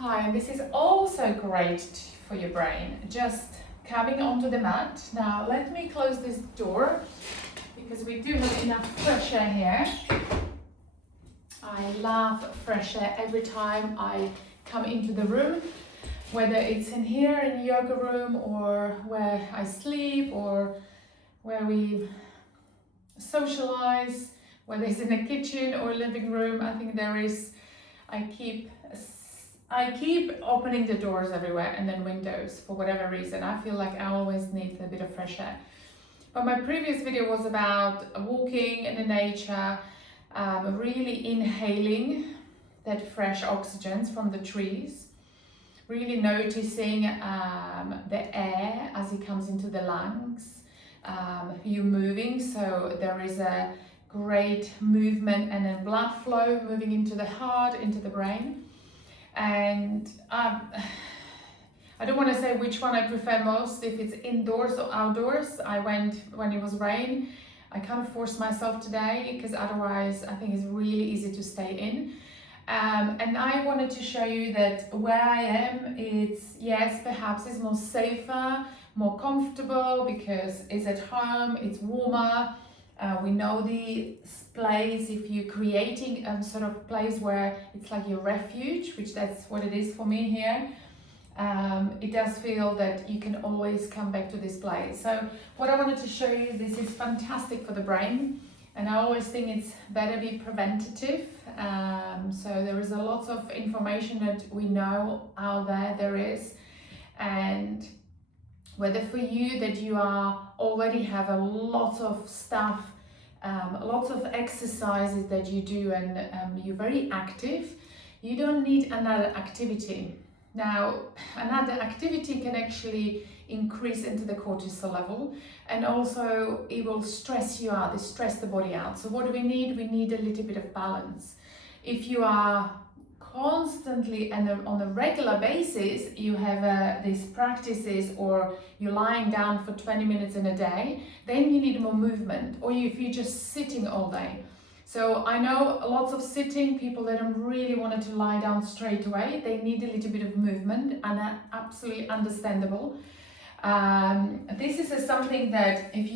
Hi, and this is also great for your brain. Just coming onto the mat. Now let me close this door because we do have enough fresh air here. I love fresh air every time I come into the room, whether it's in here in the yoga room or where I sleep or where we socialize, whether it's in the kitchen or living room. I think I keep opening the doors everywhere and then windows for whatever reason. I feel like I always need a bit of fresh air. But my previous video was about walking in the nature, really inhaling that fresh oxygen from the trees, really noticing the air as it comes into the lungs, you moving, so there is a great movement and then blood flow moving into the heart, into the brain. And I don't want to say which one I prefer most, if it's indoors or outdoors. I went when it was rain. I kind of forced myself today because otherwise I think it's really easy to stay in. And I wanted to show you that where I am, perhaps it's more safer, more comfortable because it's at home, it's warmer. We know the place, if you're creating a sort of place where it's like your refuge, which that's what it is for me here, it does feel that you can always come back to this place. So what I wanted to show you, this is fantastic for the brain, and I always think it's better be preventative. So there is a lot of information that we know out there is, and whether for you that you are already have a lot of stuff, lots of exercises that you do, and you're very active, you don't need another activity. Now, another activity can actually increase into the cortisol level, and also it will stress you out, stress the body out. So what do we need? We need a little bit of balance. If you are constantly and on a regular basis, you have these practices, or you're lying down for 20 minutes in a day, then you need more movement. Or if you're just sitting all day. So I know lots of sitting people that don't really want to lie down straight away. They need a little bit of movement, and that's absolutely understandable. This is something that if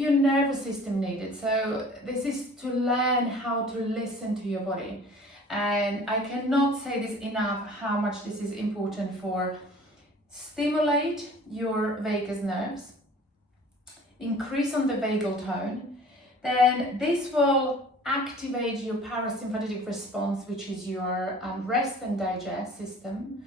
your nervous system needed. So this is to learn how to listen to your body. And I cannot say this enough, how much this is important for stimulate your vagus nerves, increase on the vagal tone. Then this will activate your parasympathetic response, which is your rest and digest system.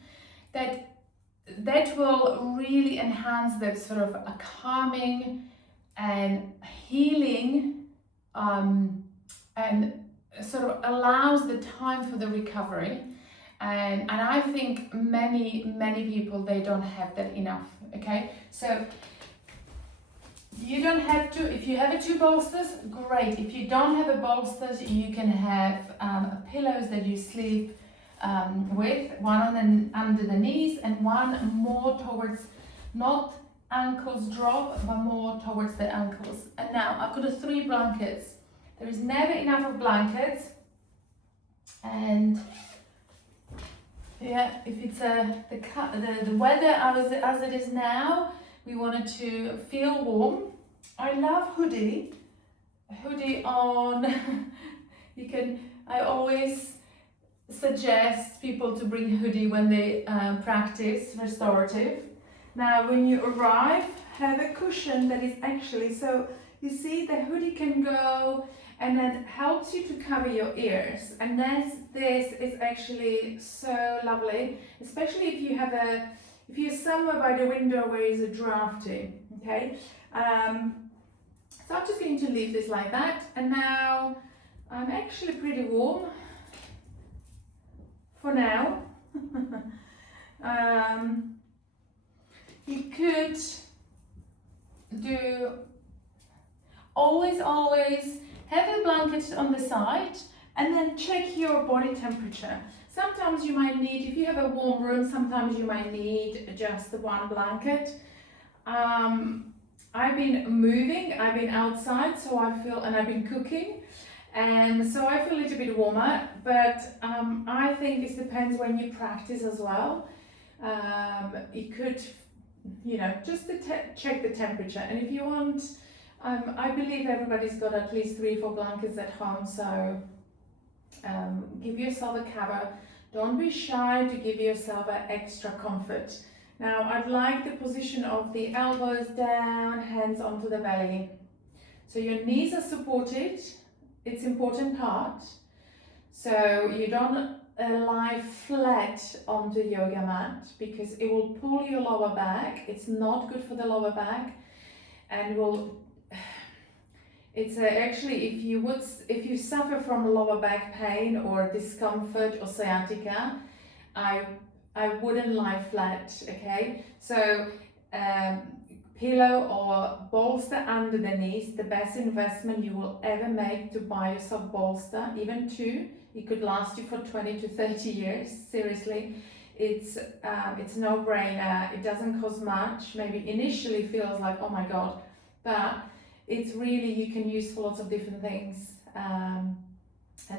That will really enhance that sort of a calming and healing, and sort of allows the time for the recovery. And I think many people, they don't have that enough. Okay, so you don't have to. If you have two bolsters, great. If you don't have a bolsters, you can have pillows that you sleep with, one under the knees and one more towards, not ankles drop, but more towards the ankles. And now I've got 3 blankets. There is never enough of blankets, and yeah, if it's the weather as it is now, we wanted to feel warm. I love hoodie on. I always suggest people to bring hoodie when they practice restorative. Now, when you arrive, have a cushion that is actually, so you see the hoodie can go, and that helps you to cover your ears. And this is actually so lovely, especially if you're somewhere by the window where it's a drafty, okay? So I'm just going to leave this like that, and now I'm actually pretty warm for now. You could do always have a blanket on the side, and then check your body temperature. Sometimes you might need, if you have a warm room, sometimes you might need just the one blanket. I've been moving, I've been outside, so I feel, and I've been cooking, And so I feel a little bit warmer, but I think it depends when you practice as well. It could, just to check the temperature. And if you want, I believe everybody's got at least 3 or 4 blankets at home, so give yourself a cover. Don't be shy to give yourself an extra comfort. Now, I'd like the position of the elbows down, hands onto the belly. So your knees are supported. It's important part. So you don't lie flat on the yoga mat because it will pull your lower back. It's not good for the lower back, and it's actually, if you suffer from lower back pain or discomfort or sciatica, I wouldn't lie flat. Okay, so pillow or bolster under the knees, the best investment you will ever make to buy yourself bolster, even 2. It could last you for 20 to 30 years. Seriously, it's no brainer. It doesn't cost much. Maybe initially feels like, oh my god, but it's really, you can use for lots of different things. And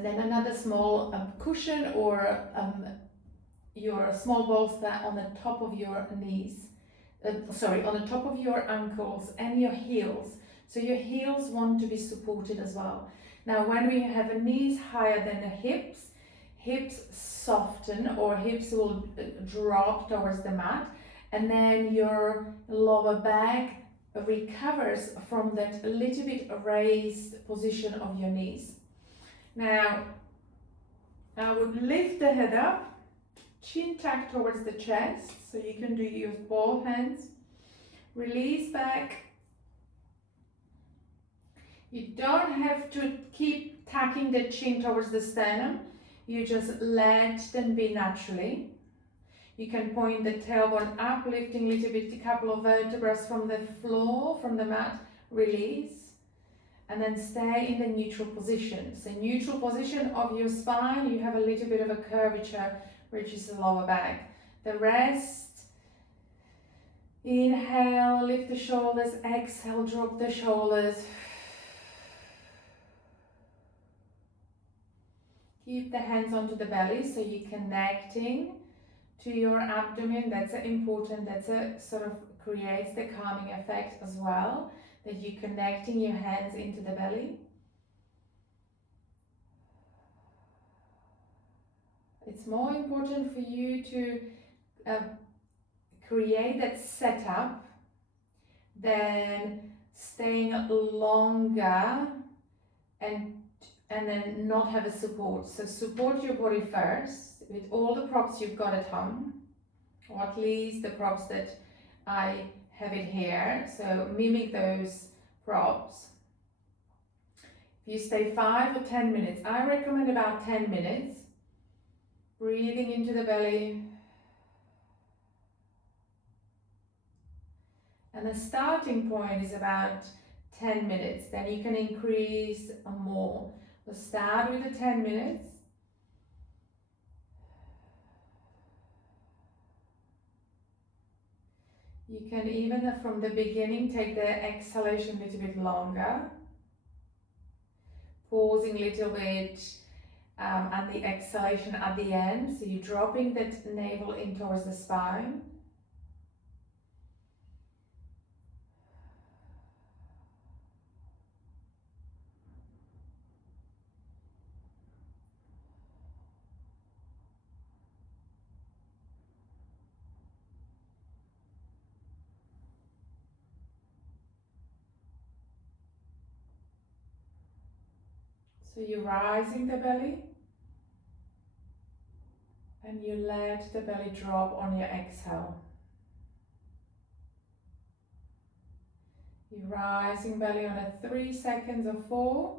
then another small cushion or your small bolster on the top of your knees. On the top of your ankles and your heels. So your heels want to be supported as well. Now, when we have knees higher than the hips soften, or hips will drop towards the mat, and then your lower back recovers from that little bit raised position of your knees. Now, I would lift the head up, chin tucked towards the chest, so you can do your both hands. Release back. You don't have to keep tucking the chin towards the sternum. You just let them be naturally. You can point the tailbone up, lifting a little bit, a couple of vertebrae from the floor, from the mat. Release. And then stay in the neutral position. So neutral position of your spine, you have a little bit of a curvature, which is the lower back. The rest, inhale, lift the shoulders, exhale, drop the shoulders. Keep the hands onto the belly, so you're connecting to your abdomen. That's important. That's a sort of creates the calming effect as well, that you're connecting your hands into the belly. It's more important for you to create that setup than staying longer and then not have a support. So support your body first with all the props you've got at home, or at least the props that I have it here. So mimic those props. If you stay 5 or 10 minutes, I recommend about 10 minutes. Breathing into the belly. And the starting point is about 10 minutes. Then you can increase more. So start with the 10 minutes. You can even from the beginning take the exhalation a little bit longer. Pausing a little bit and the exhalation at the end. So you're dropping that navel in towards the spine. So you're rising the belly, and you let the belly drop on your exhale. You're rising belly on a 3 seconds of 4.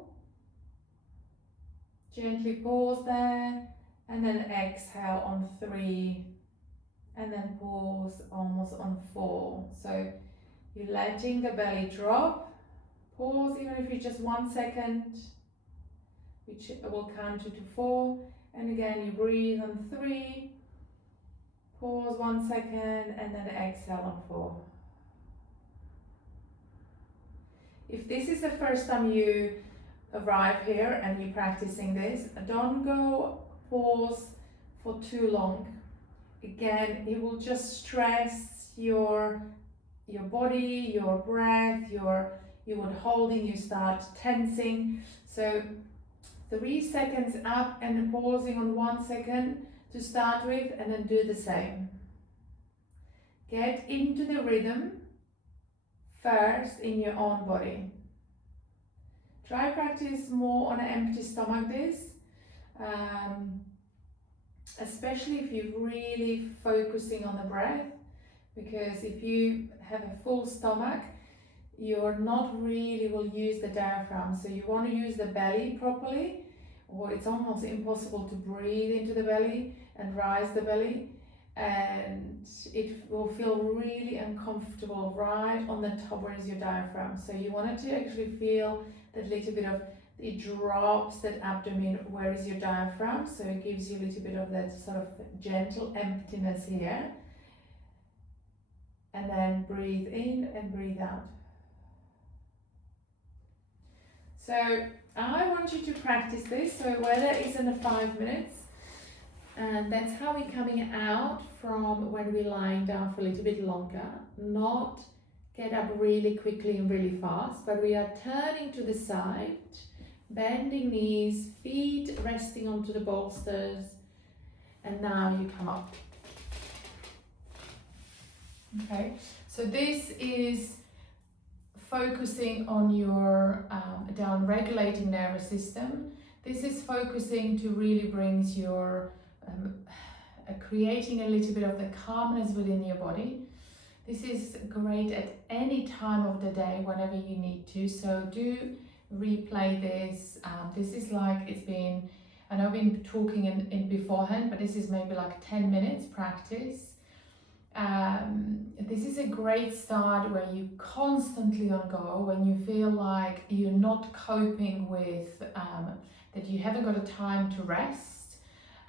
Gently pause there, and then exhale on 3, and then pause almost on 4. So you're letting the belly drop. Pause even if it's just 1 second, which will count you to 4. And again, you breathe on 3, pause 1 second, and then exhale on 4. If this is the first time you arrive here and you're practicing this, don't go pause for too long. Again, it will just stress your body, your breath, you would holding, you start tensing. So 3 seconds up and pausing on 1 second to start with, and then do the same. Get into the rhythm first in your own body. Try practice more on an empty stomach this, especially if you're really focusing on the breath, because if you have a full stomach, you're not really will use the diaphragm. So you want to use the belly properly, or it's almost impossible to breathe into the belly and rise the belly, and it will feel really uncomfortable right on the top where is your diaphragm. So you want it to actually feel that little bit of, it drops that abdomen where is your diaphragm, so it gives you a little bit of that sort of gentle emptiness here. And then breathe in and breathe out. So I want you to practice this, so whether it's in the 5 minutes, and that's how we're coming out from when we're lying down for a little bit longer, not get up really quickly and really fast, but we are turning to the side, bending knees, feet resting onto the bolsters, and now you come up. Okay, so this is focusing on your down-regulating nervous system. This is focusing to really brings your creating a little bit of the calmness within your body. This is great at any time of the day, whenever you need to. So do replay this. This is like, it's been, I know I've been talking in beforehand, but this is maybe like 10 minutes practice. This is a great start where you constantly on go, when you feel like you're not coping with, that you haven't got a time to rest,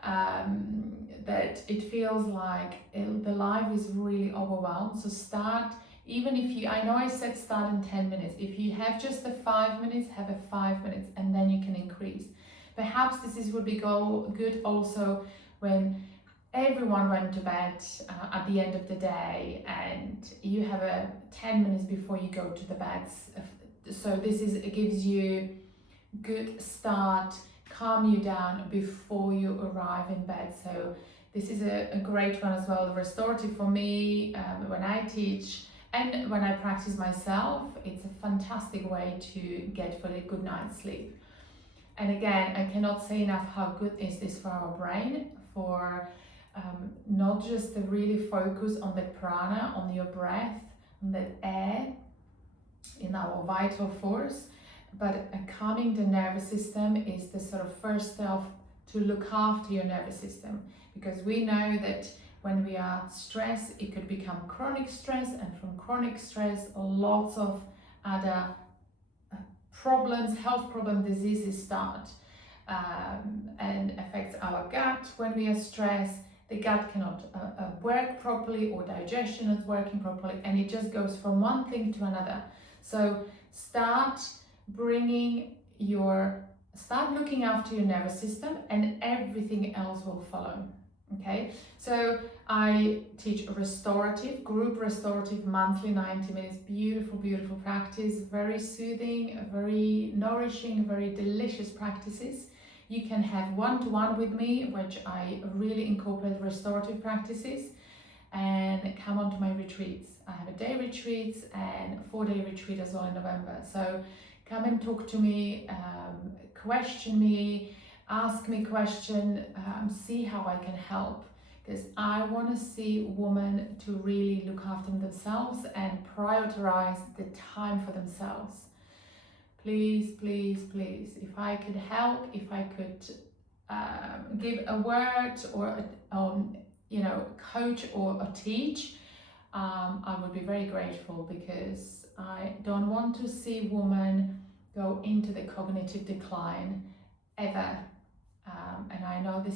that it feels like the life is really overwhelmed. So start, even if you, I know I said start in 10 minutes, if you have just the 5 minutes, have a 5 minutes, and then you can increase. Perhaps would be good also when everyone went to bed at the end of the day, and you have a 10 minutes before you go to the bed. So it gives you good start, calm you down before you arrive in bed. So this is a great one as well. The restorative for me, when I teach and when I practice myself, it's a fantastic way to get for a good night's sleep. And again, I cannot say enough how good is this for our brain, for not just to really focus on the prana, on your breath, on the air, in our vital force, but calming the nervous system is the sort of first step to look after your nervous system, because we know that when we are stressed, it could become chronic stress, and from chronic stress, lots of other problems, health problems, diseases start, and affects our gut. When we are stressed, the gut cannot work properly, or digestion is working properly, and it just goes from one thing to another. So start looking after your nervous system, and everything else will follow. Okay, so I teach restorative, group restorative, monthly 90 minutes, beautiful, beautiful practice, very soothing, very nourishing, very delicious practices. You can have one-to-one with me, which I really incorporate restorative practices, and come on to my retreats. I have a day retreats and 4-day retreat as well in November. So come and talk to me, question me, ask me question, see how I can help, because I want to see women to really look after themselves and prioritize the time for themselves. Please, please, please, if I could help, if I could give a word or coach or teach, I would be very grateful, because I don't want to see women go into the cognitive decline ever. And I know this